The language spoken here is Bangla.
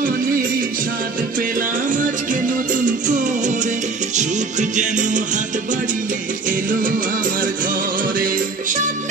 জীবনেরই স্বাদ পেলাম আজকে নতুন করে, সুখ যেন হাত বাড়িয়ে এলো আমার ঘরে। স্বপ্ন